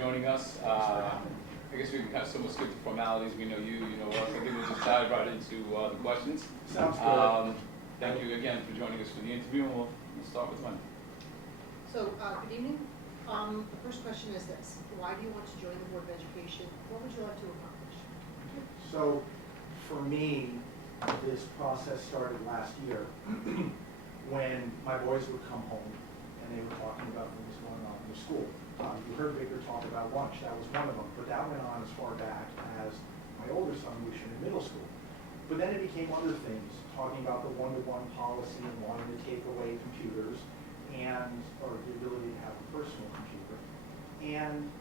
joining us. I guess we can kind of somewhat skip the formalities. We know you know us. I think we'll just dive right into the questions. Sounds good. Thank you again for joining us for the interview, and we'll start with Wendy. So, good evening. The first question is this: why do you want to join the Board of Education? What would you like to accomplish? So, for me, this process started last year when my boys would come home and they were talking about things going on in the school. You heard Victor talk about lunch, that was one of them, but that went on as far back as my older son, Moorash, in middle school. But then it became other things, talking about the one-to-one policy and wanting to take away computers or the ability to have a personal computer, and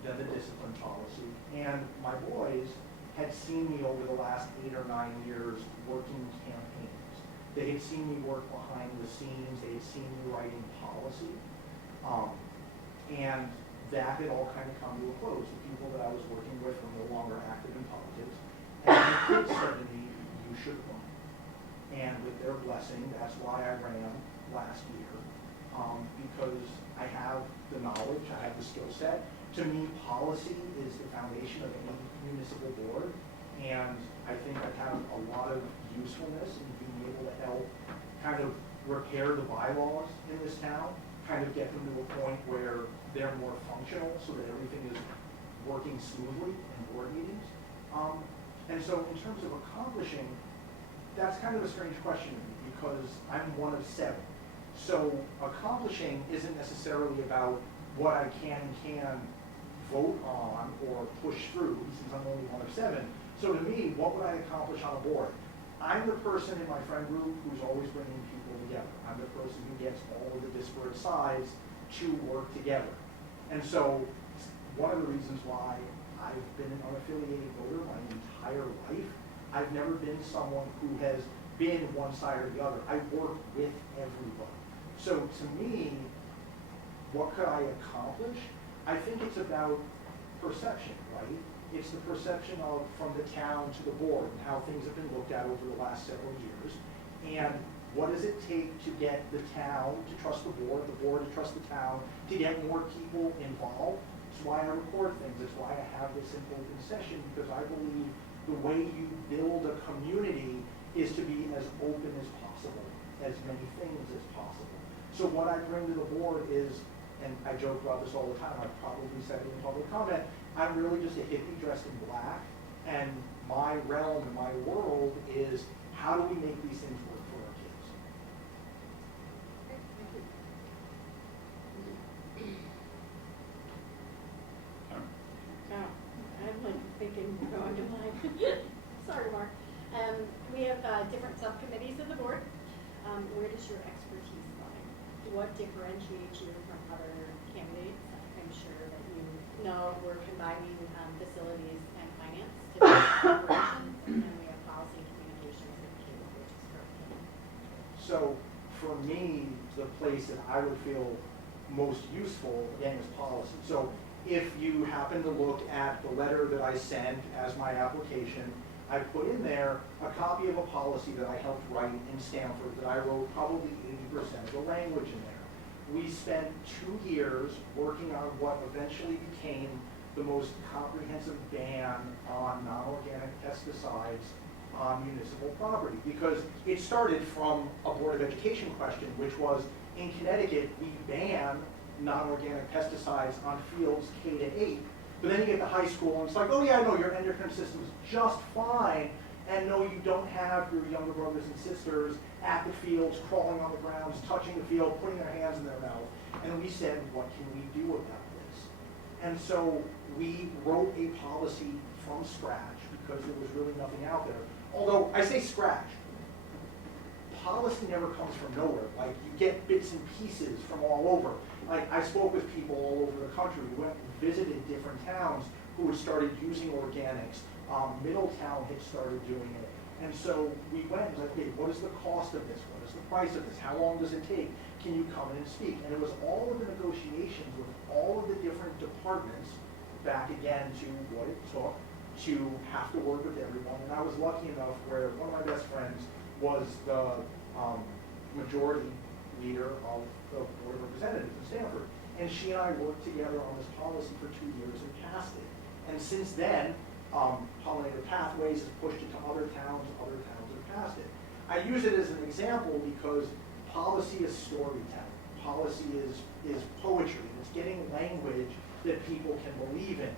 then the discipline policy. And my boys had seen me over the last 8 or 9 years working campaigns. They had seen me work behind the scenes. They had seen me writing policy. And that had all kind of come to a close. The people that I was working with were no longer active in politics. And the kids said to me, you should run. And with their blessing, that's why I ran last year. Because I have the knowledge, I have the skill set. To me, policy is the foundation of any municipal board. And I think I have a lot of usefulness in being able to help kind of repair the bylaws in this town, kind of get them to a point where they're more functional so that everything is working smoothly in board meetings. And so in terms of accomplishing, that's kind of a strange question to me because I'm one of 7. So accomplishing isn't necessarily about what I can and can't vote on or push through since I'm only one of 7. So to me, what would I accomplish on a board? I'm the person in my friend group who's always bringing people together. I'm the person who gets all of the disparate sides to work together. And so one of the reasons why I've been an unaffiliated voter my entire life, I've never been someone who has been one side or the other. I work with everybody. So to me, what could I accomplish? I think it's about perception, right? It's the perception of from the town to the board and how things have been looked at over the last several years. And what does it take to get the town to trust the board to trust the town, to get more people involved? It's why I record things. It's why I have this simple session, because I believe the way you build a community is to be as open as possible, as many things as possible. So what I bring to the board is, and I joke about this all the time, I've probably said it in public comment, I'm really just a hippie dressed in black, and my realm and my world is how do we make these things work for our kids? Okay, thank you. I'm like thinking, going to mine. Sorry, Mark. We have different subcommittees of the board. Where does your expertise lie? What differentiates you from other candidates? I'm sure that you know we're combining facilities and finance to operations, and then we have policy and communications and cable, which is perfect. So for me, the place that I would feel most useful, again, is policy. So if you happen to look at the letter that I sent as my application, I put in there a copy of a policy that I helped write in Stanford that I wrote probably 80% of the language in there. We spent 2 years working on what eventually became the most comprehensive ban on non-organic pesticides on municipal property, because it started from a Board of Education question, which was, in Connecticut, we ban non-organic pesticides on fields K to 8, but then you get to high school and it's like, oh yeah, no, your endocrine system is just fine, and no, you don't have your younger brothers and sisters at the fields, crawling on the grounds, touching the field, putting their hands in their mouth. And we said, what can we do about this? And so we wrote a policy from scratch because there was really nothing out there. Although I say scratch, policy never comes from nowhere. Like, you get bits and pieces from all over. Like, I spoke with people all over the country. We went and visited different towns who had started using organics. Middletown had started doing it. And so we went and was like, okay, what is the cost of this? What is the price of this? How long does it take? Can you come in and speak? And it was all of the negotiations with all of the different departments, back again to what it took to have to work with everyone. And I was lucky enough where one of my best friends was the majority leader of the Board of Representatives in Stanford. And she and I worked together on this policy for 2 years and passed it. And since then, Pollinator Pathways has pushed it to other towns have passed it. I use it as an example because policy is storytelling. Policy is poetry. It's getting language that people can believe in.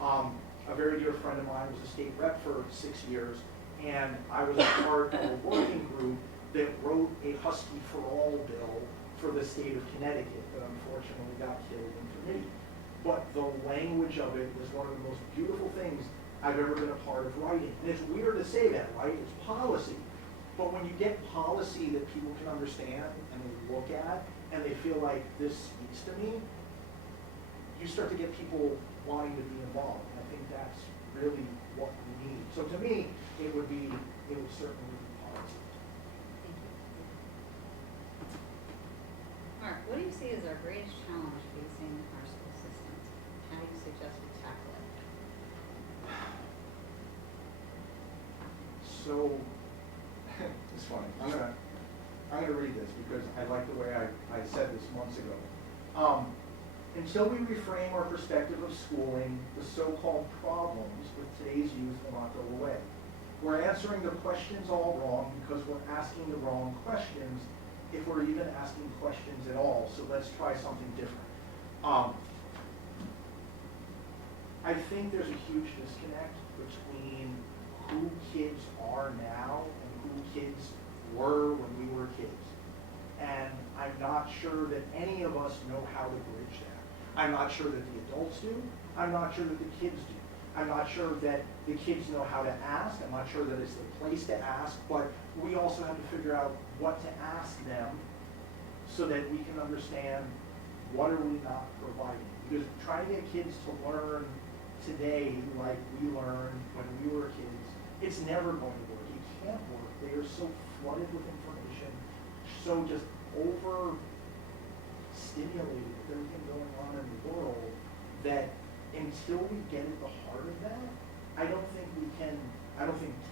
A very dear friend of mine was a state rep for 6 years, and I was a part of a working group that wrote a Husky for All bill for the state of Connecticut that unfortunately got killed in committee. But the language of it is one of the most beautiful things I've ever been a part of writing. And it's weird to say that, right? It's policy. But when you get policy that people can understand and they look at and they feel like this speaks to me, you start to get people wanting to be involved. And I think that's really what we need. So to me, it would certainly be policy. Marc, what do you see as our greatest challenge facing our school system? How do you suggest we tackle it? So, it's funny. I'm gonna read this because I like the way I said this months ago. Until we reframe our perspective of schooling, the so-called problems with today's youth will not go away. We're answering the questions all wrong because we're asking the wrong questions, if we're even asking questions at all. So let's try something different. I think there's a huge disconnect between who kids are now and who kids were when we were kids. And I'm not sure that any of us know how to bridge that. I'm not sure that the adults do. I'm not sure that the kids do. I'm not sure that the kids know how to ask. I'm not sure that it's the place to ask, but we also have to figure out what to ask them so that we can understand what are we not providing. Because trying to get kids to learn today like we learned when we were kids, it's never going to work. It can't work. They are so flooded with information, so just over-stimulated with everything going on in the world that until we get at the heart of that, I don't think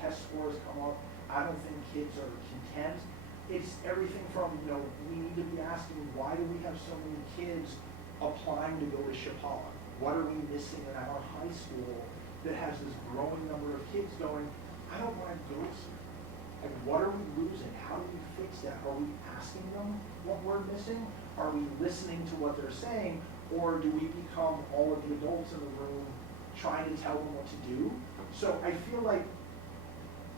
test scores come up. I don't think kids are content. It's everything from, we need to be asking, why do we have so many kids applying to go to Chapala? What are we missing in our high school that has this growing number of kids going, I don't want to go here. Like, what are we losing? How do we fix that? Are we asking them what we're missing? Are we listening to what they're saying? Or do we become all of the adults in the room trying to tell them what to do? So I feel like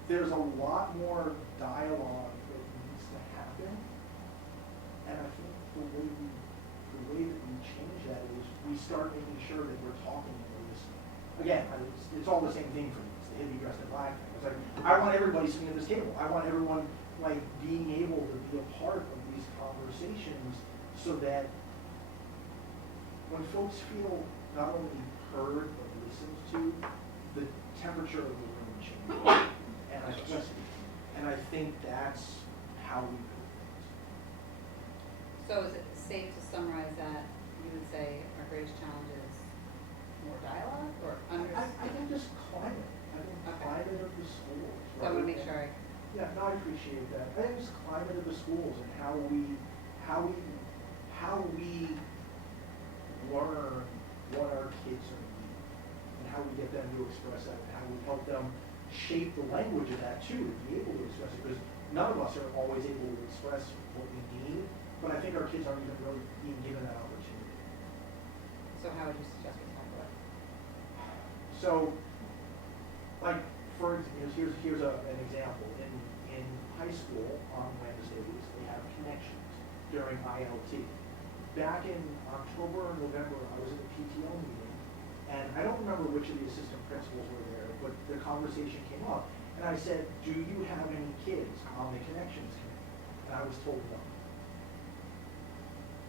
there's a lot more dialogue that needs to happen. And I think the way that we change that is we start making sure that we're talking and we're listening. Again, it's all the same thing for me. It's the hippie dressed in black thing. It's like, I want everybody sitting at this table. I want everyone being able to be a part of these conversations so that when folks feel not only heard but listened to, the temperature of the room changes. And I think that's how we do it. So is it safe to summarize that you would say our greatest challenge is more dialogue or I think just climate. I think Okay. climate of the schools. So I want to make sure Yeah, no, I appreciate that. I think it's climate of the schools and how we learn what our kids are needing and how we get them to express that and how we help them shape the language of that too, to be able to express it, because none of us are always able to express what we need, but I think our kids aren't even really being given that opportunity. So how would you suggest we tackle it? So, here's an example. In high school on Wednesdays, they have connections during ILT. Back in October or November, I was at a PTO meeting, and I don't remember which of the assistant principals were there, but the conversation came up, and I said, do you have any kids on the connections committee? And I was told no.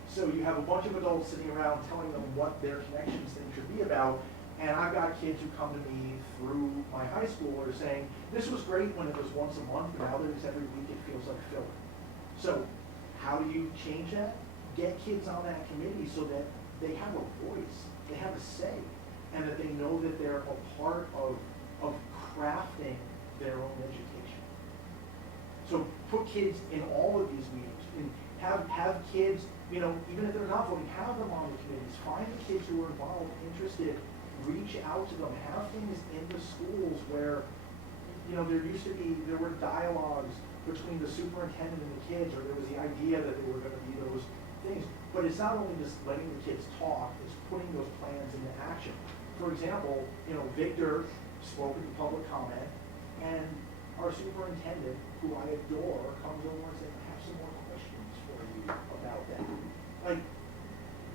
So you have a bunch of adults sitting around telling them what their connections thing should be about, and I've got kids who come to me through my high school who are saying, this was great when it was once a month, but now that it's every week, it feels like filler. So how do you change that? Get kids on that committee so that they have a voice, they have a say, and that they know that they're a part of crafting their own education. So put kids in all of these meetings, and have kids you know, even if they're not voting, have them on the committees, find the kids who are involved, interested, reach out to them, have things in the schools where, you know, there were dialogues between the superintendent and the kids, or there was the idea that there were gonna be those things. But it's not only just letting the kids talk, it's putting those plans into action. For example, you know, Victor spoke at the public comment, and our superintendent, who I adore, comes over and says, I have some more questions for you about that. Like,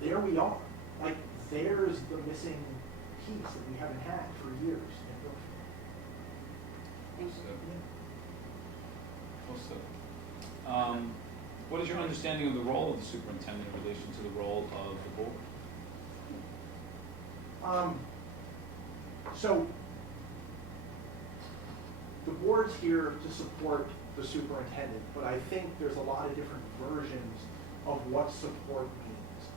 there we are. Like, there's the missing piece that we haven't had for years in Brookfield. Thank So, you. well said. What is your understanding of the role of the superintendent in relation to the role of the board? So, the board's here to support the superintendent, but I think there's a lot of different versions of what support means.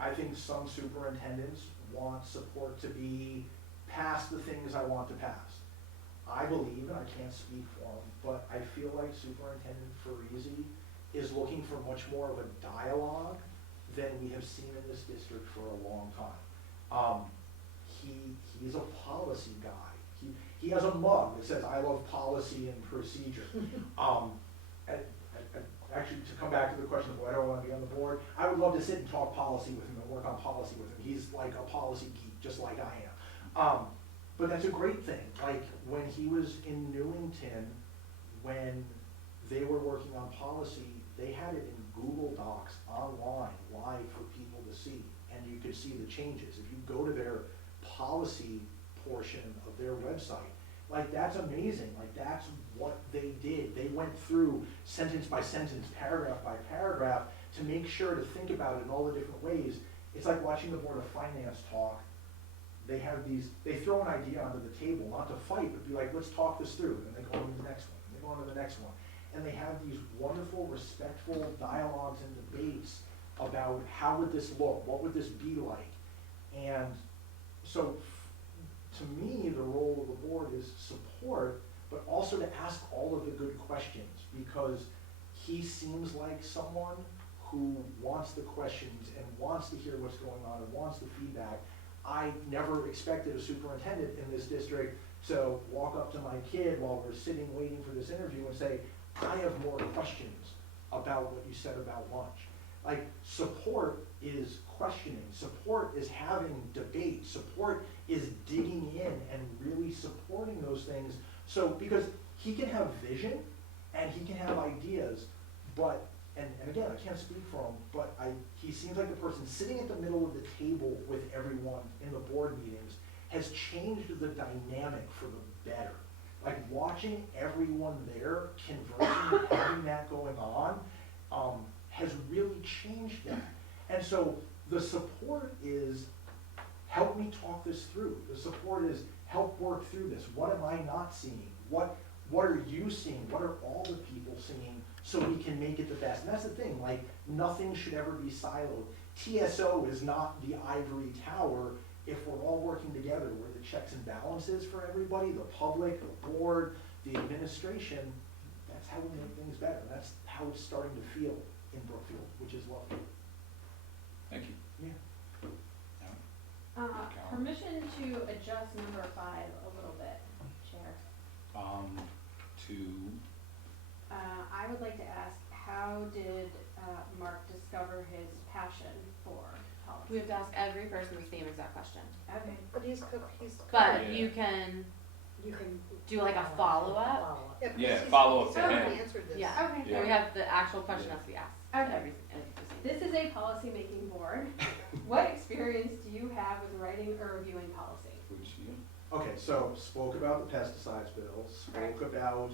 I think some superintendents want support to be pass the things I want to pass. I believe, and I can't speak for him, but I feel like Superintendent Farisi is looking for much more of a dialogue than we have seen in this district for a long time. He's a policy guy. He has a mug that says, I love policy and procedure. Actually, to come back to the question of why do I want to be on the board, I would love to sit and talk policy with him and work on policy with him. He's like a policy geek, just like I am. But that's a great thing. Like, when he was in Newington, when they were working on policy, they had it in Google Docs online, live for people to see, and you could see the changes. If you go to their policy portion of their website, like, that's amazing. Like, that's what they did. They went through sentence by sentence, paragraph by paragraph, to make sure to think about it in all the different ways. It's like watching the Board of Finance talk. They have they throw an idea onto the table, not to fight, but be like, let's talk this through. And they go on to the next one, and they go on to the next one. And they have these wonderful, respectful dialogues and debates about how would this look, what would this be like. And so, to me, the role of the board is support, but also to ask all of the good questions, because he seems like someone who wants the questions and wants to hear what's going on and wants the feedback. I never expected a superintendent in this district to walk up to my kid while we're sitting waiting for this interview and say, I have more questions about what you said about lunch. Like, support is questioning, support is having debate, support is digging in and really supporting those things. So, because he can have vision and he can have ideas, but, and again, I can't speak for him, but he seems like the person sitting at the middle of the table with everyone in the board meetings has changed the dynamic for the better. Like, watching everyone there conversing and having that going on has really changed that. And so the support is, help me talk this through. The support is, help work through this. What am I not seeing? What are you seeing? What are all the people seeing, so we can make it the best? And that's the thing, like, nothing should ever be siloed. TSO is not the ivory tower. If we're all working together, we're the checks and balances for everybody, the public, the board, the administration. That's how we make things better. That's how it's starting to feel in Brookfield, which is lovely. Thank you. Yeah. Permission to adjust number 5 a little bit, Chair. I would like to ask, how did Marc discover his passion for policy? We have to ask every person the same exact question. Okay. But he's But Yeah. you can You can. do like a follow-up. because Yeah, he's- follow up he's to already him. answered this. Yeah. Okay. Yeah. We have the actual question has to be asked. Okay. The same. This is a policy-making board. What experience do you have with writing or reviewing policy? Which, yeah. Okay, so spoke about the pesticides bill, spoke about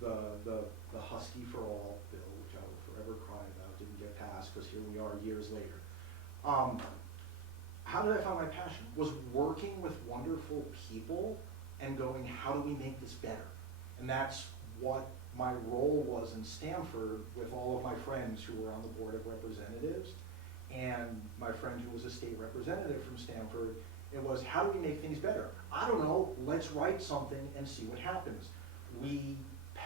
the Husky for All bill, which I will forever cry about, didn't get passed, because here we are years later. How did I find my passion? Was working with wonderful people and going, how do we make this better? And that's what my role was in Stamford with all of my friends who were on the Board of Representatives, and my friend who was a state representative from Stamford. It was, how do we make things better? I don't know, let's write something and see what happens. We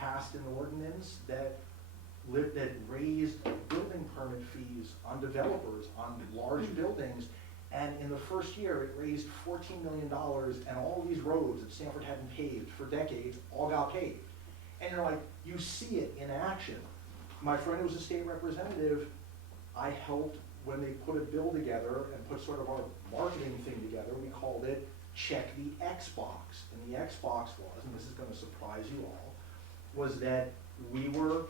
passed an ordinance that raised building permit fees on developers on large buildings. And in the first year, it raised $14 million, and all these roads that Stamford hadn't paved for decades all got paved. And you're like, you see it in action. My friend who was a state representative, I helped when they put a bill together and put sort of our marketing thing together. We called it Check the Xbox. And the Xbox was, and this is going to surprise you all, was that we were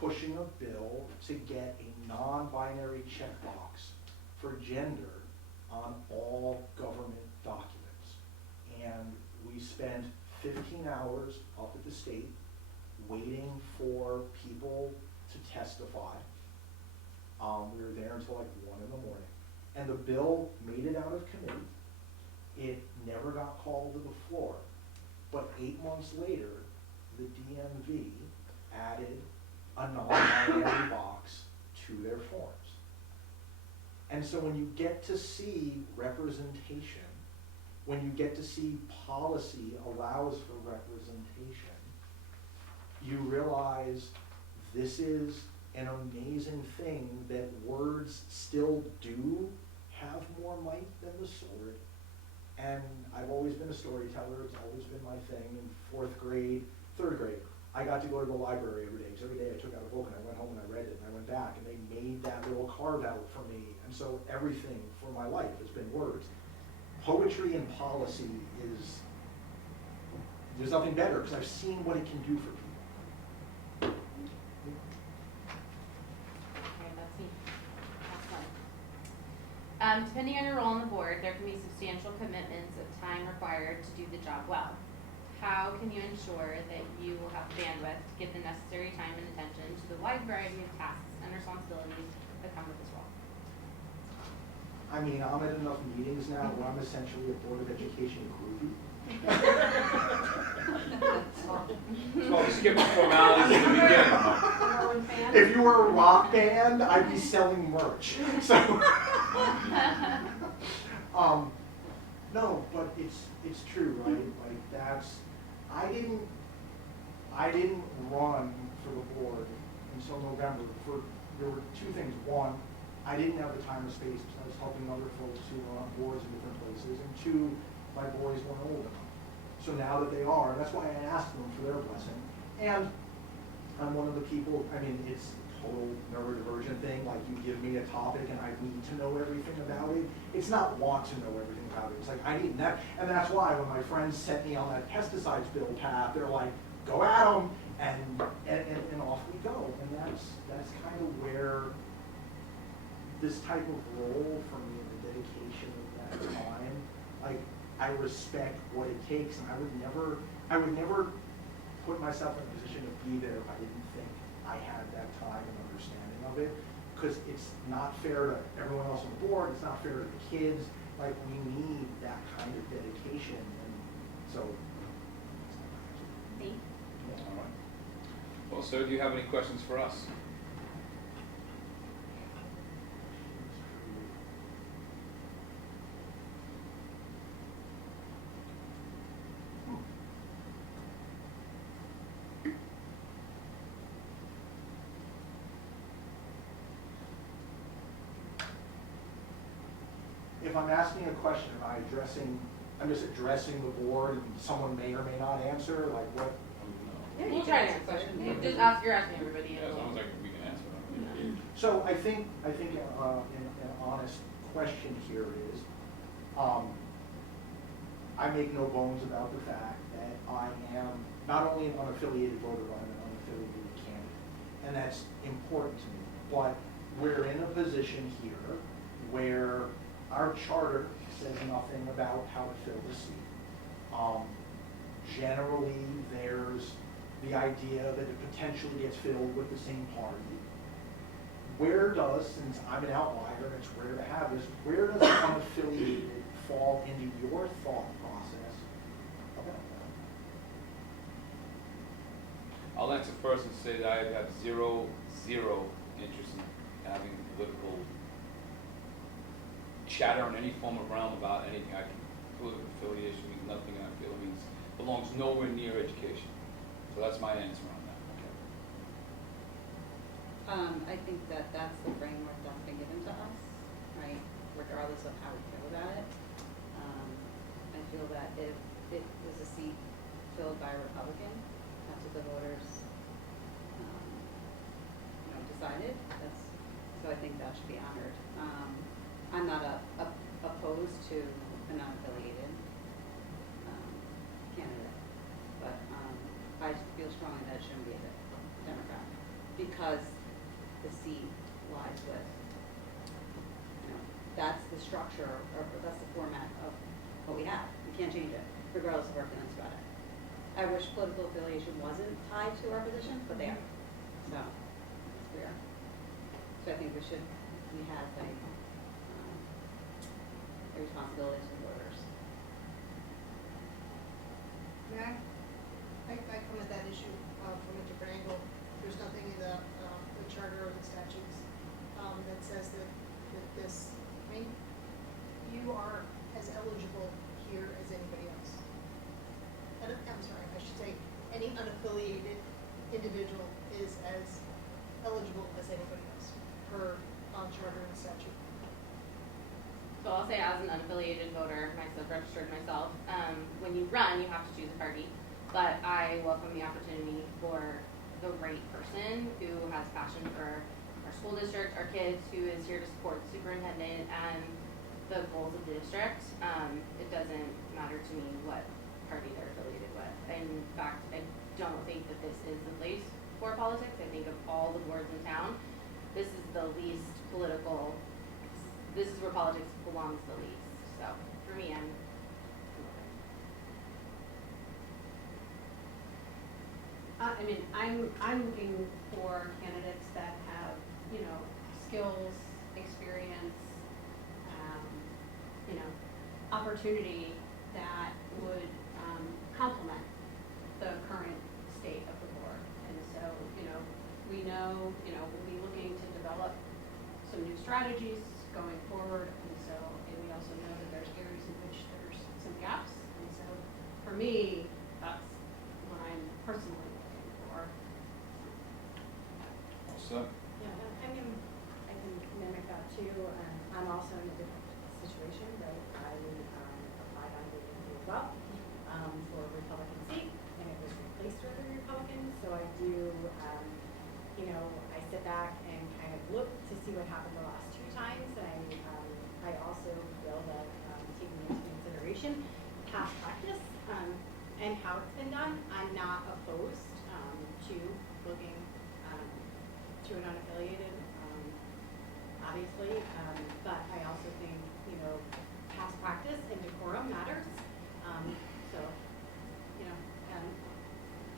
pushing a bill to get a non-binary checkbox for gender on all government documents. And we spent 15 hours up at the state waiting for people to testify. We were there until like 1 in the morning. And the bill made it out of committee. It never got called to the floor. But 8 months later, the DMV added a non-binary box to their forms. And so when you get to see representation, when you get to see policy allows for representation, you realize this is an amazing thing, that words still do have more might than the sword. And I've always been a storyteller, it's always been my thing. In 4th grade, 3rd grade, I got to go to the library every day, because every day I took out a book and I went home and I read it and I went back and they made that little carve out for me. And so everything for my life has been words. Poetry and policy is, there's nothing better, because I've seen what it can do for people. Okay, that's me. Excellent. Depending on your role on the board, there can be substantial commitments of time required to do the job well. How can you ensure that you will have bandwidth to give the necessary time and attention to the wide variety of tasks and responsibilities that come with this role? I mean, I'm at enough meetings now where I'm essentially a Board of Education groupie. Well, we skipped the formalities in the beginning. Rowan fan? If you were a rock band, I'd be selling merch. So, no, but it's true, right? Like that's, I didn't run for the board until November. There were 2 things. One, I didn't have the time or space because I was helping other folks who were on boards in different places. And 2, my boys weren't old enough. So now that they are, that's why I asked them for their blessing. And I'm one of the people, I mean, it's a total neurodivergent thing, like you give me a topic and I need to know everything about it. It's not want to know everything about it. It's like I need that. And that's why when my friends set me on that pesticides bill path, they're like, go at them, and off we go. And that's kind of where this type of role for me, the dedication of that time, like I respect what it takes, and I would never put myself in a position to be there if I didn't think I had that time and understanding of it, because it's not fair to everyone else on the board, it's not fair to the kids, like we need that kind of dedication, and so. See? All right. Well, sir, do you have any questions for us? If I'm asking a question, I'm just addressing the board and someone may or may not answer, like what? Yeah, We'll try to answer questions. You're asking everybody. Yeah, as long as we can answer them. So I think an honest question here is, I make no bones about the fact that I am not only an unaffiliated voter, but I'm an unaffiliated candidate. And that's important to me. But we're in a position here where our charter says nothing about how to fill the seat. Generally, there's the idea that it potentially gets filled with the same party. Where does, since I'm an outlier and it's rare to have this, where does unaffiliated fall into your thought process about that? I'll answer first and say that I have zero interest in having political chatter in any form of realm about anything. Political affiliation means nothing, and I feel it belongs nowhere near education. So that's my answer on that. I think that that's the framework that's been given to us, right, regardless of how we feel about it. I feel that if it is a seat filled by a Republican, that's what the voters, decided, so I think that should be honored. I'm not opposed to a non-affiliated, candidate, but, I feel strongly that it shouldn't be a Democrat, because the seat lies with, that's the structure, or that's the format of what we have. We can't change it, regardless of our feelings about it. I wish political affiliation wasn't tied to our positions, but they are. So, it's weird. So I think we have a responsibility to the voters. May I come at that issue from a different angle. There's nothing in the charter or the statutes that says that this, you are as eligible here as anybody else. I'm sorry, I should say, any unaffiliated individual is as eligible as anybody else per charter and statute. So I'll say, as an unaffiliated voter, myself, registered myself, when you run, you have to choose a party. But I welcome the opportunity for the right person who has passion for our school district, our kids, who is here to support the superintendent and the goals of the district. It doesn't matter to me what party they're affiliated with. In fact, I don't think that this is the place for politics. I think of all the boards in town, this is the least political. This is where politics belongs the least. So for me, I'm I'm looking for candidates that have, skills, experience, opportunity that would complement the current state of the board. And so, we know, we'll be looking to develop some new strategies going forward. And so, and we also know that there's areas in which there's some gaps. And so, for me, that's what I'm personally looking for. Also, Yeah, I can mimic that too. I'm also in a different situation, right? I applied on Vacancy as well for a Republican seat, and it was replaced with a Republican. So I do, I sit back and kind of look to see what happened the last two times. And I also feel that taking into consideration past practice and how it's been done, I'm not opposed to looking to an unaffiliated, obviously, but I also think, past practice and decorum matters. So,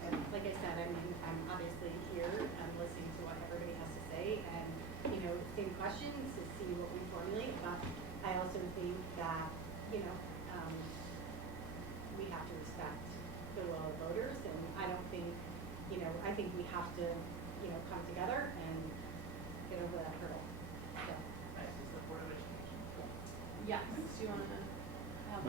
and like I said, I'm obviously here, I'm listening to what everybody has to say, and, same questions to see what we formulate, but I also think that, we have to respect the will of voters, and I don't think, I think we have to, come together and get over that hurdle. So. Next is the Board of Education. Yes, do you want to have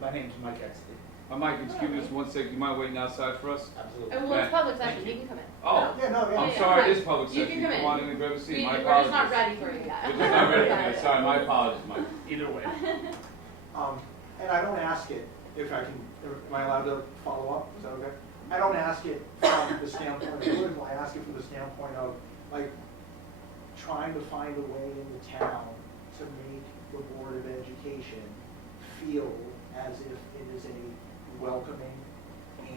My name's Mike Exley. Mike, excuse me just 1 second. You mind waiting outside for us? Absolutely. well, it's public session. You can come in. Oh, Yeah, no, yeah. I'm Yeah, sorry. yeah. It is public You session. can come in. Come on in and grab a seat. My We're apologies. just not ready for you yet. We're just not ready for Yeah, you. yeah. Sorry, my apologies, Mike. Either way. And I don't ask it, if I can, am I allowed to follow up? Is that okay? I don't ask it from the standpoint of political, I ask it from the standpoint of, trying to find a way in the town to make the Board of Education feel as if it is a welcoming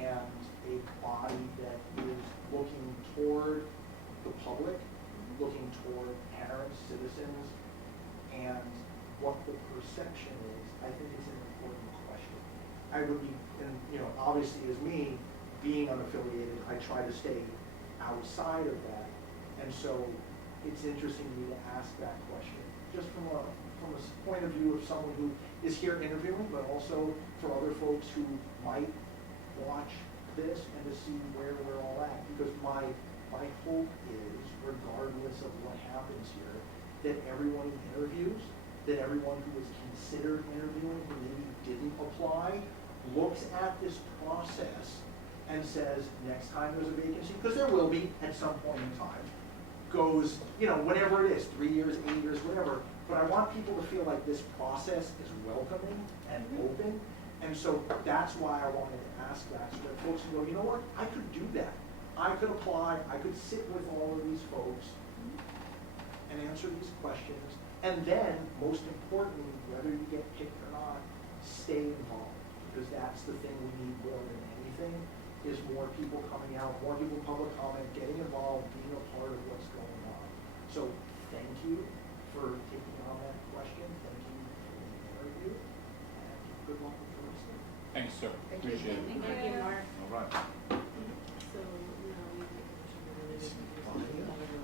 and a body that is looking toward the public, looking toward parents, citizens, and what the perception is. I think it's an important question. I would be, and obviously as me, being unaffiliated, I try to stay outside of that. And so it's interesting to me to ask that question, just from a point of view of someone who is here interviewing, but also for other folks who might watch this and to see where we're all at. Because my hope is, regardless of what happens here, that everyone who interviews, that everyone who is considered interviewing, who maybe didn't apply, looks at this process and says, next time there's a vacancy, because there will be at some point in time, goes, you know, whatever it is, 3 years, 8 years, whatever. But I want people to feel like this process is welcoming and open. And so that's why I wanted to ask that, so that folks can go, you know what, I could do that. I could apply, I could sit with all of these folks and answer these questions. And then, most importantly, whether you get picked or not, stay involved. Because that's the thing we need more than anything, is more people coming out, more people public comment, getting involved, being a part of what's going on. So thank you for taking on that question. Thank you for the interview. And good luck with the rest of it. Thanks, sir. Thank you. Appreciate it. Thank you, Mark. All right.